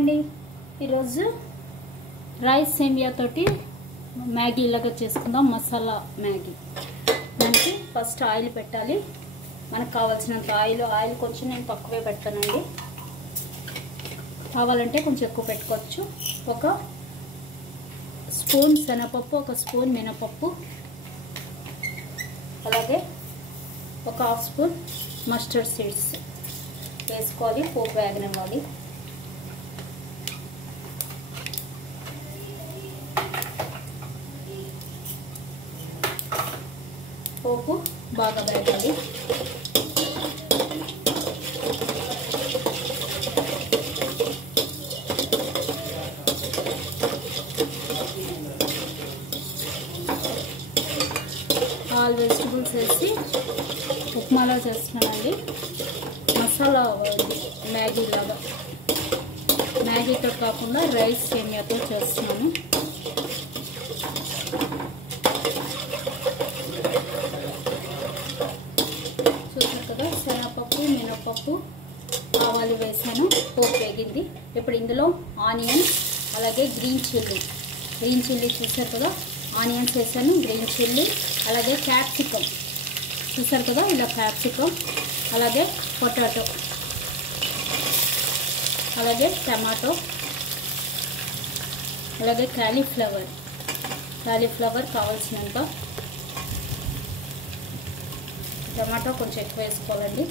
అండి ఈరోజు రైస్ సేమియా తోటి మ్యాగీ లాగా చేసుకుందాం మసాలా మ్యాగీ దానికి ఫస్ట్ ఆయిల్ పెట్టాలి మనకు కావాల్సినంత ఆయిల్ కొంచెం నేను తక్కువే పెడతానండి కావాలంటే కొంచెం ఎక్కువ పెట్టుకోవచ్చు ఒక స్పూన్ శనగపప్పు ఒక స్పూన్ మినపప్పు అలాగే ఒక హాఫ్ స్పూన్ మస్టర్డ్ సీడ్స్ వేసుకోవాలి పోపు వేగనివ్వాలి పోపు బాగా వేగాలి ఆల్ వెజిటబుల్స్ వేసి ఉప్మాలా చేస్తున్నానండి మసాలా మ్యాగీ లాగా మ్యాగీతో కాకుండా రైస్ సేమియాతో చేస్తున్నాను చూసారు కదా శనగపప్పు మినపప్పు ఆవాలు వేసాను పోపు వేగింది ఇప్పుడు ఇందులో ఆనియన్ అలాగే గ్రీన్ చిల్లీ చూసారు కదా ఆనియన్స్ వేసాను గ్రీన్ చిల్లీ అలాగే క్యాప్సికమ్ చూసారు కదా ఇలా క్యాప్సికమ్ అలాగే పొటాటో అలాగే టమాటో అలాగే కాలీఫ్లవర్ కావాల్సినంత టమాటో కొంచెం ఎక్కువ వేసుకోవాలండి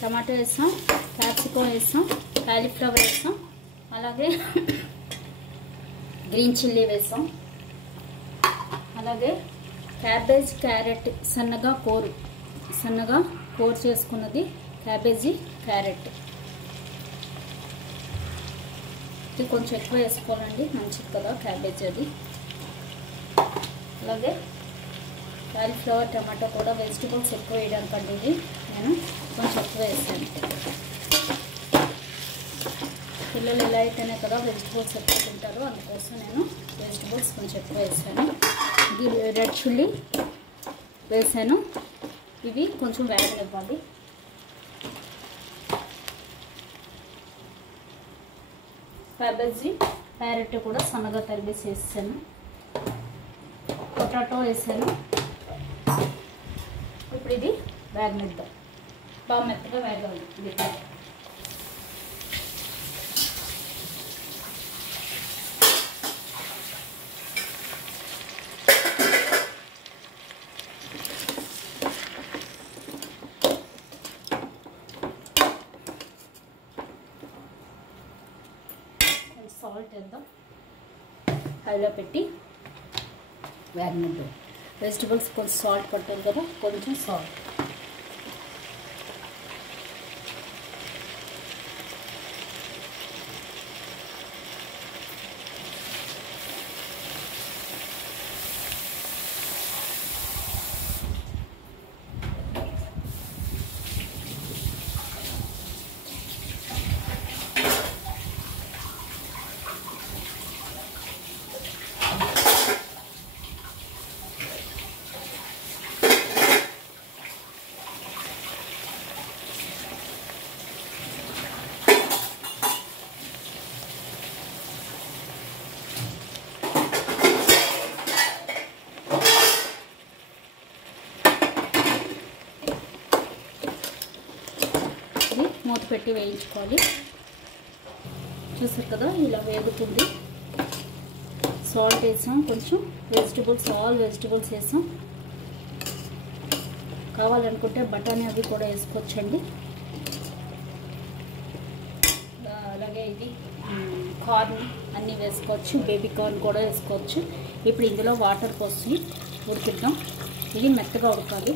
టమాటో వేస్తాం క్యాప్సికమ్ వేస్తాం కాలీఫ్లవర్ వేస్తాం అలాగే గ్రీన్ చిల్లీ వేస్తాం అలాగే క్యాబేజ్ క్యారెట్ సన్నగా కోర్ చేసుకున్నది క్యాబేజీ క్యారెట్ ఇది కొంచెం ఎక్కువ వేసుకోవాలండి మంచిది కదా క్యాబేజీ అది అలాగే కాలీఫ్లవర్ టమాటో కూడా వెజిటబుల్స్ ఎక్కువ వేయడానికండి ఇది నేను కొంచెం ఎక్కువ వేసాను పిల్లలు ఎలా అయితేనే కదా వెజిటబుల్స్ ఎక్కువ తింటారు అందుకోసం నేను వెజిటబుల్స్ కొంచెం ఎక్కువ వేసాను ఇది రెడ్ చిల్లీ వేసాను ఇవి కొంచెం వేగనివ్వాలి క్యాబేజీ క్యారెట్ కూడా సన్నగా తరిగేసి వేసాను పొటాటో వేసాను ఇప్పుడు ఇది వేగనిద్దాం బాగా మెత్తగా వేగాలి ఇది సాల్ట్ వేద్దాం హైలో పెట్టి వేగనిద్దాం వెజిటబుల్స్ కొంచెం సాల్ట్ పట్టాలి కదా కొంచెం సాల్ట్ మూత పెట్టి వేయించుకోవాలి చూసారు కదా ఇలా వేగుతుంది సాల్ట్ వేసాం కొంచెం ఆల్ వెజిటబుల్స్ వేసాం కావాలనుకుంటే బఠానీ అవి కూడా వేసుకోవచ్చండి అలాగే ఇది కార్న్ అన్నీ వేసుకోవచ్చు బేబీ కార్న్ కూడా వేసుకోవచ్చు ఇప్పుడు ఇందులో వాటర్ పోసి ఉడికిద్దాం ఇది మెత్తగా ఉడకాలి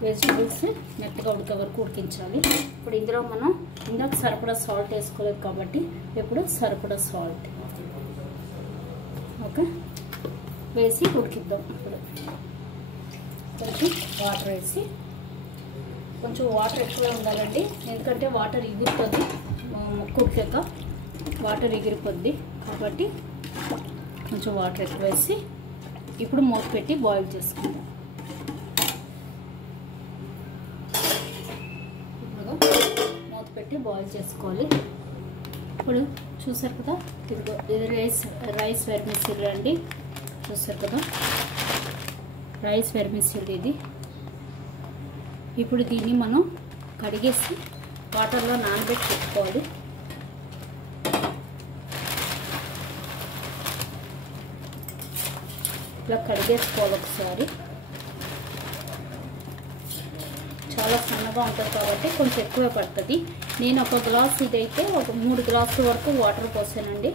వెజిటబుల్స్ మెత్తగా ఉడికే వరకు ఉడికించాలి ఇప్పుడు ఇందులో మనం ఇందాక సరిపడా సాల్ట్ వేసుకోలేదు కాబట్టి ఇప్పుడు సరిపడా సాల్ట్ ఓకే వేసి ఉడికిద్దాం ఇప్పుడు కొంచెం వాటర్ వేసి కొంచెం వాటర్ ఎక్కువే ఉండాలండి ఎందుకంటే వాటర్ ఎగురుతుంది ముక్క ఉడికాక వాటర్ ఎగిరిపోద్ది కాబట్టి కొంచెం వాటర్ ఎక్కువ వేసి ఇప్పుడు మూత పెట్టి బాయిల్ చేసుకుందాం పెట్టి బాయిల్ చేసుకోవాలి. ఇప్పుడు చూసారు కదా, ఇదిగో ఇది రైస్ వెర్మిసిల్ అండి. చూసారు కదా, రైస్ వెర్మిసిల్ ఇది. ఇప్పుడు దీన్ని మనం కడిగేసి వాటర్లో నానబెట్టి పెట్టుకోవాలి. ఇలా కడిగేసుకోవాలి ఒకసారి. చాలా సన్నగా ఉంటుంది కాబట్టి కొంచెం ఎక్కువే పడుతుంది. నేను ఒక గ్లాస్ ఇదైతే ఒక 3 గ్లాసుల వరకు వాటర్ పోసానండి.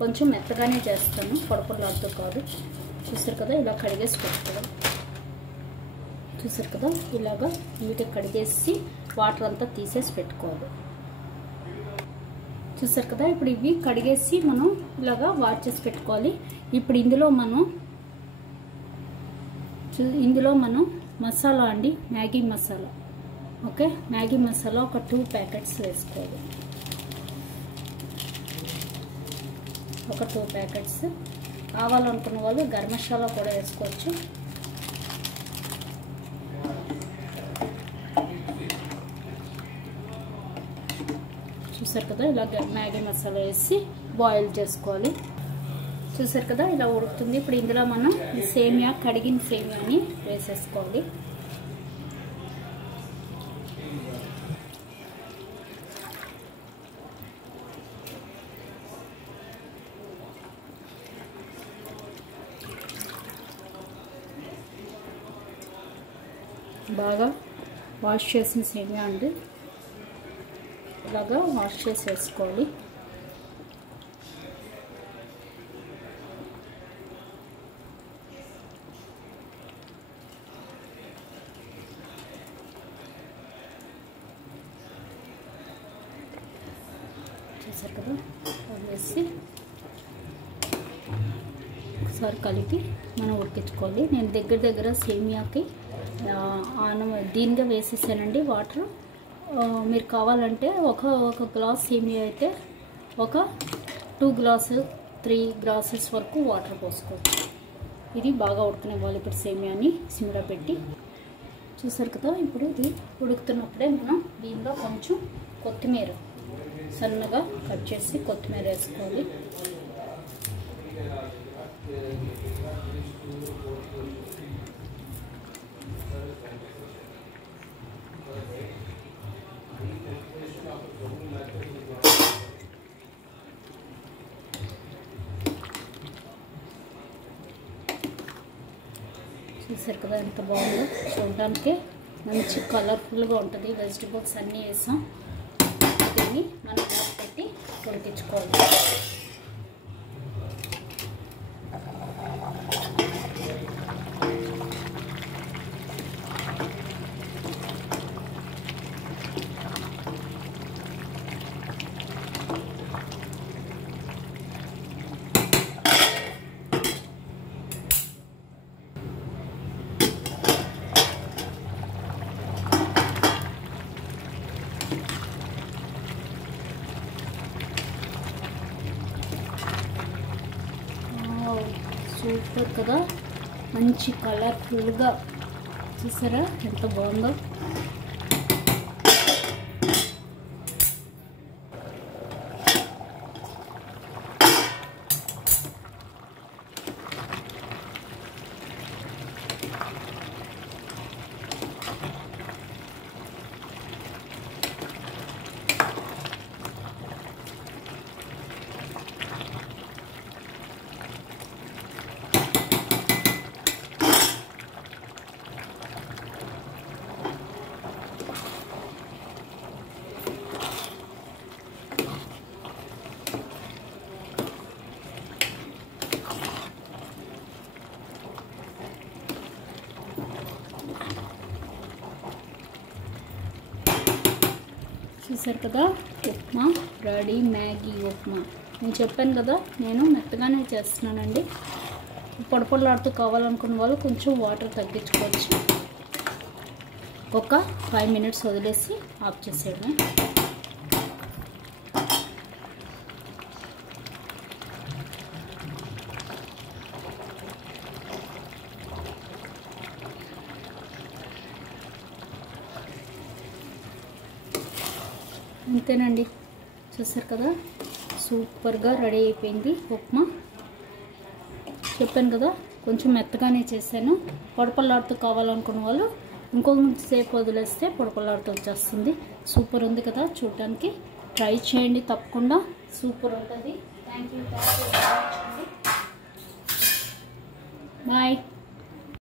కొంచెం మెత్తగానే చేస్తాను, పొడపొడలాడుతూ కాదు. చూసారు కదా, ఇలా కడిగేసి పెట్టుకోవాలి. చూసారు కదా, ఇలాగా నీట్గా కడిగేసి వాటర్ అంతా తీసేసి పెట్టుకోవాలి. చూసారు కదా, ఇప్పుడు ఇవి కడిగేసి మనం ఇలాగా వాష్ చేసి పెట్టుకోవాలి. ఇప్పుడు ఇందులో మనం మసాలా అండి, Maggi masala. Okay, Maggi masala ఒక 2 ప్యాకెట్స్ వేసుకోవాలి. ఒక 2 ప్యాకెట్స్. కావాలనుకున్న వాళ్ళు గరం మసాలా కూడా వేసుకోవచ్చు. చూసారు కదా, ఇలా మ్యాగీ మసాలా వేసి బాయిల్ చేసుకోవాలి. చూసారు కదా, ఇలా ఉడుకుతుంది. ఇప్పుడు ఇందులో మనం ఈ సేమియా, కడిగిన సేమియాని వేసేసుకోవాలి. బాగా వాష్ చేసిన సేమియా అండి, ఇలాగా వాష్ చేసి వేసుకోవాలి. చూసారు కదా, వేసి ఒకసారి కలిపి మనం ఉడికించుకోవాలి. నేను దగ్గర సేమియాకి దీనిగా వేసేసానండి వాటర్. మీరు కావాలంటే ఒక గ్లాస్ సేమియా అయితే ఒక 2 గ్లాసు 3 గ్లాసెస్ వరకు వాటర్ పోసుకోవచ్చు. ఇది బాగా ఉడకనివ్వాలి. ఇప్పుడు సేమియాని సిమ్లో పెట్టి. చూసారు కదా, ఇప్పుడు ఇది ఉడుకుతున్నప్పుడే మనం దీనిలో కొంచెం కొత్తిమీర సన్నగా కట్ చేసి కొత్తిమీర వేసుకోవాలి. చూసారు కదా, ఎంత బాగుందో. చూడడానికి మంచి కలర్ఫుల్గా ఉంటుంది. వెజిటబుల్స్ అన్నీ వేసాం. దీన్ని మనం పెట్టి ఉడికించుకోవాలి. సూపర్ కదా, మంచి కలర్ఫుల్గా. చూసారా ఎంత బాగుందో. చూసారు కదా, ఉప్మా రెడీ. మ్యాగీ ఉప్మా నేను చెప్పాను కదా, నేను మెత్తగానే చేస్తున్నానండి. పొడపొడలాడుతూ కావాలనుకున్న వాళ్ళు కొంచెం వాటర్ తగ్గించుకోవచ్చు. ఒక 5 మినిట్స్ వదిలేసి ఆఫ్ చేసేయడం. అంతేనండి, చూసారు కదా సూపర్గా రెడీ అయిపోయింది ఉప్మా. చెప్పాను కదా కొంచెం మెత్తగానే చేశాను. పొడపల్లాడుతూ కావాలనుకున్న వాళ్ళు ఇంకొంచెంసేపు వదిలేస్తే పొడపల్లాడుతూ వచ్చేస్తుంది. సూపర్ ఉంది కదా చూడటానికి. ట్రై చేయండి తప్పకుండా, సూపర్ ఉంటుంది. Thank you. బాయ్.